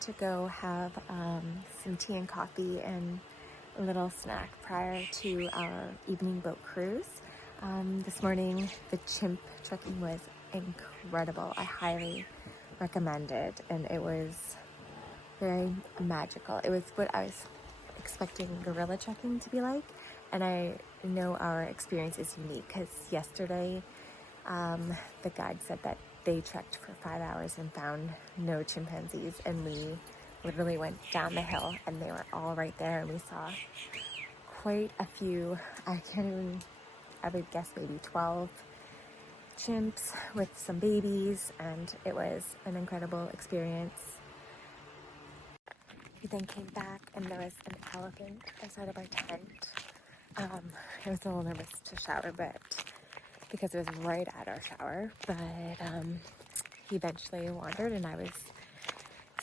to go have some tea and coffee and a little snack prior to our evening boat cruise. This morning, the chimp trekking was incredible. I highly recommend it, and it was very magical. It was what I was expecting gorilla trekking to be like, and I know our experience is unique because yesterday the guide said that they trekked for 5 hours and found no chimpanzees, and we literally went down the hill and they were all right there, and we saw quite a few. I would guess maybe 12 chimps with some babies, and it was an incredible experience. We then came back and there was an elephant outside of our tent. I was a little nervous to shower, but because it was right at our shower, but he eventually wandered and I was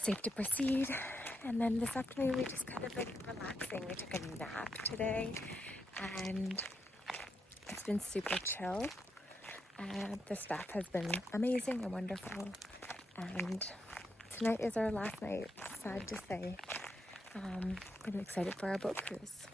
safe to proceed. And then this afternoon we just kind of been relaxing. We took a nap today and it's been super chill. The staff has been amazing and wonderful, and tonight is our last night, sad to say. I'm excited for our boat cruise.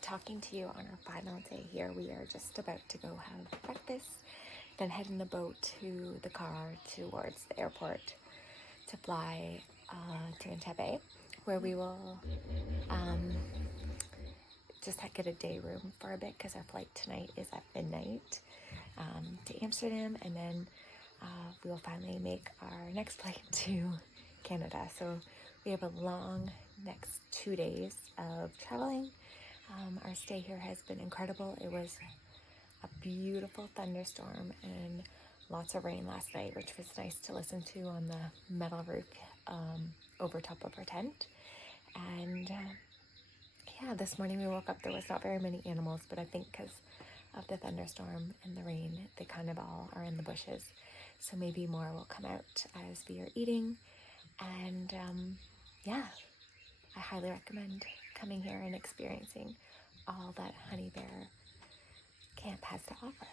Talking to you on our final day here. We are just about to go have breakfast, then head in the boat to the car towards the airport to fly to Entebbe, where we will just get a day room for a bit because our flight tonight is at midnight to Amsterdam, and then we will finally make our next flight to Canada. So we have a long next 2 days of traveling. Our stay here has been incredible. It was a beautiful thunderstorm and lots of rain last night, which was nice to listen to on the metal roof over top of our tent. And this morning we woke up, there was not very many animals, but I think because of the thunderstorm and the rain, they kind of all are in the bushes. So maybe more will come out as we are eating. And I highly recommend coming here and experiencing all that Honey Bear Camp has to offer.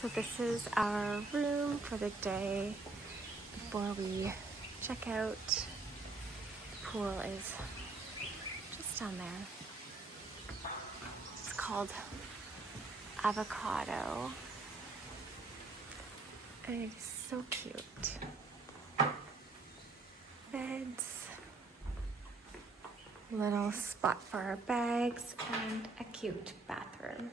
So this is our room for the day before we check out. The pool is just down there. It's called Avocado. And it is so cute. Beds, little spot for our bags, and a cute bathroom.